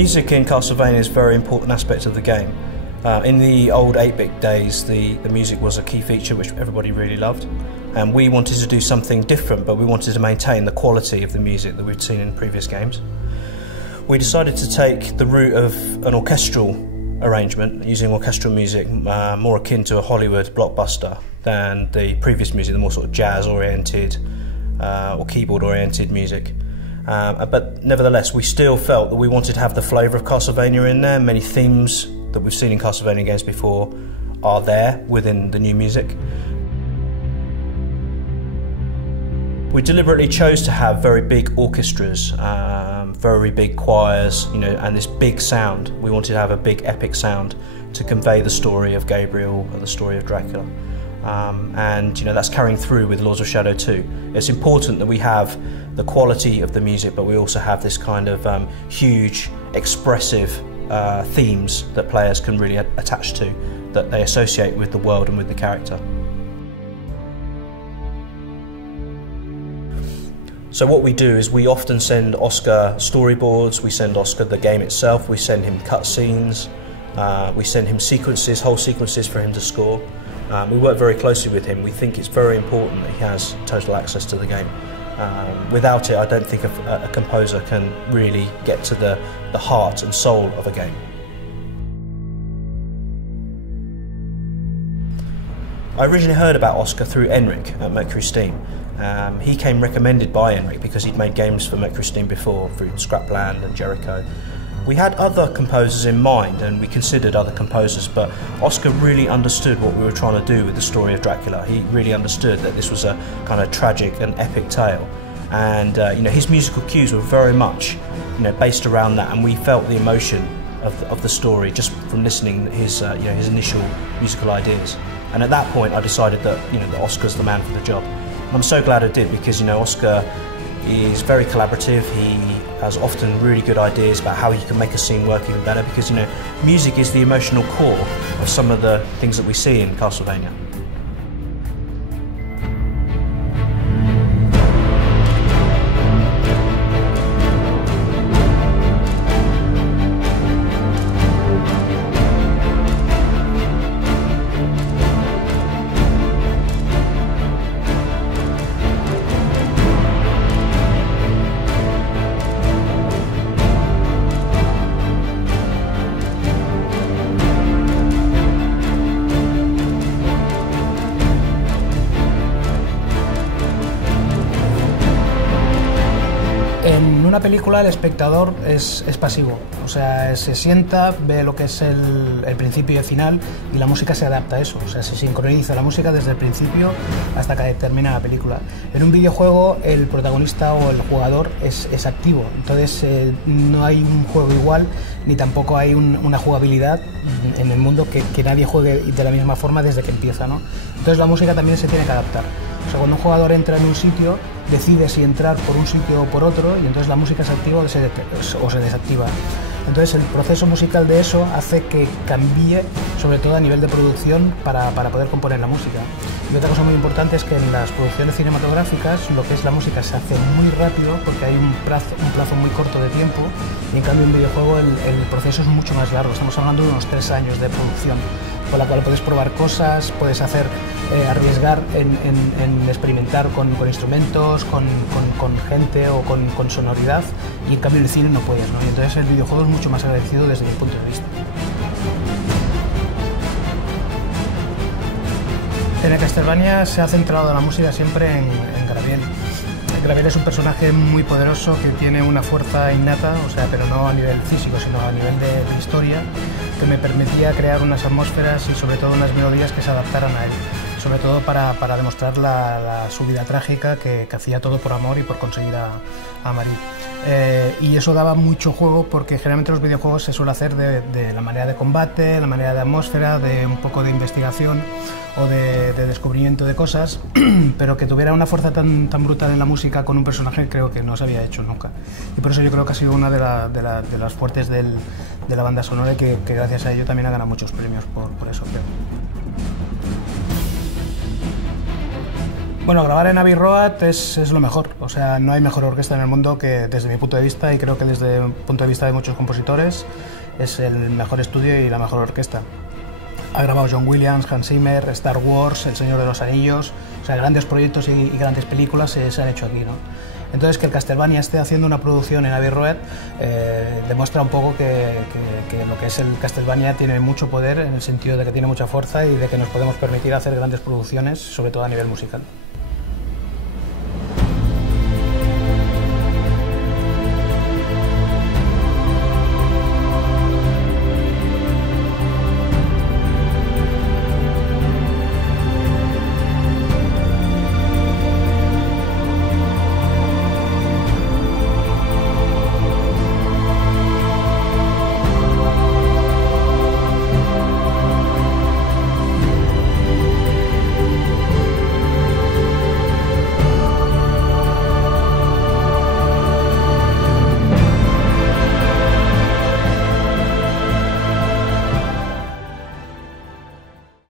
Music in Castlevania is a very important aspect of the game. In the old 8-bit days, the music was a key feature which everybody really loved. And we wanted to do something different, but we wanted to maintain the quality of the music that we'd seen in previous games. We decided to take the route of an orchestral arrangement, using orchestral music more akin to a Hollywood blockbuster than the previous music, the more sort of jazz-oriented or keyboard-oriented music. But nevertheless, we still felt that we wanted to have the flavour of Castlevania in there. Many themes that we've seen in Castlevania games before are there within the new music. We deliberately chose to have very big orchestras, very big choirs, and this big sound. We wanted to have a big epic sound to convey the story of Gabriel and the story of Dracula. And that's carrying through with Lords of Shadow 2. It's important that we have the quality of the music, but we also have this kind of huge, expressive themes that players can really attach to, that they associate with the world and with the character. So what we do is we often send Oscar storyboards, we send Oscar the game itself, we send him cutscenes, we send him sequences, whole sequences for him to score. We work very closely with him. We think it's very important that he has total access to the game. Without it, I don't think a composer can really get to the heart and soul of a game. I originally heard about Oscar through Enric at Mercury Steam. He came recommended by Enric because he'd made games for Mercury Steam before, through Scrapland and Jericho. We had other composers in mind and we considered other composers, but Oscar really understood what we were trying to do with the story of Dracula. He really understood that this was a kind of tragic and epic tale, and his musical cues were very much based around that, and we felt the emotion of the story just from listening to his initial musical ideas. And at that point I decided that that Oscar's the man for the job. And I'm so glad I did, because Oscar is very collaborative. He has often really good ideas about how you can make a scene work even better, because music is the emotional core of some of the things that we see in Castlevania. En una película el espectador es pasivo, o sea, se sienta, ve lo que es el principio y el final, y la música se adapta a eso, o sea, se sincroniza la música desde el principio hasta que termina la película. En un videojuego el protagonista o el jugador es activo, entonces no hay un juego igual, ni tampoco hay una jugabilidad en el mundo que nadie juegue de la misma forma desde que empieza, ¿no? Entonces la música también se tiene que adaptar. O sea, cuando un jugador entra en un sitio, decide si entrar por un sitio o por otro, y entonces la música se activa o se desactiva. Entonces el proceso musical de eso hace que cambie, sobre todo a nivel de producción, para poder componer la música. Y otra cosa muy importante es que en las producciones cinematográficas lo que es la música se hace muy rápido, porque hay un plazo muy corto de tiempo, y en cambio en un videojuego el proceso es mucho más largo. Estamos hablando de unos 3 años de producción, con la cual puedes probar cosas, puedes arriesgar en experimentar con instrumentos, con gente o con sonoridad, y en cambio en el cine no puedes, ¿no? Y entonces el videojuego es mucho más agradecido desde mi punto de vista. En el Castlevania se ha centrado la música siempre en Gabriel. Gabriel es un personaje muy poderoso que tiene una fuerza innata, o sea, pero no a nivel físico, sino a nivel de historia, que me permitía crear unas atmósferas y sobre todo unas melodías que se adaptaran a él, sobre todo para demostrar su vida trágica, que hacía todo por amor y por conseguir a Marie. Y eso daba mucho juego, porque generalmente los videojuegos se suele hacer de la manera de combate, la manera de atmósfera, de un poco de investigación o de descubrimiento de cosas, pero que tuviera una fuerza tan brutal en la música con un personaje creo que no se había hecho nunca. Y por eso yo creo que ha sido una de las fuertes de la banda sonora, y que gracias a ello también ha ganado muchos premios por eso, creo. Bueno, grabar en Abbey Road es lo mejor. O sea, no hay mejor orquesta en el mundo que, desde mi punto de vista, y creo que desde el punto de vista de muchos compositores, es el mejor estudio y la mejor orquesta. Ha grabado John Williams, Hans Zimmer, Star Wars, El Señor de los Anillos. O sea, grandes proyectos y grandes películas se han hecho aquí, ¿no? Entonces, que el Castlevania esté haciendo una producción en Abbey Road demuestra un poco que lo que es el Castlevania tiene mucho poder, en el sentido de que tiene mucha fuerza y de que nos podemos permitir hacer grandes producciones, sobre todo a nivel musical.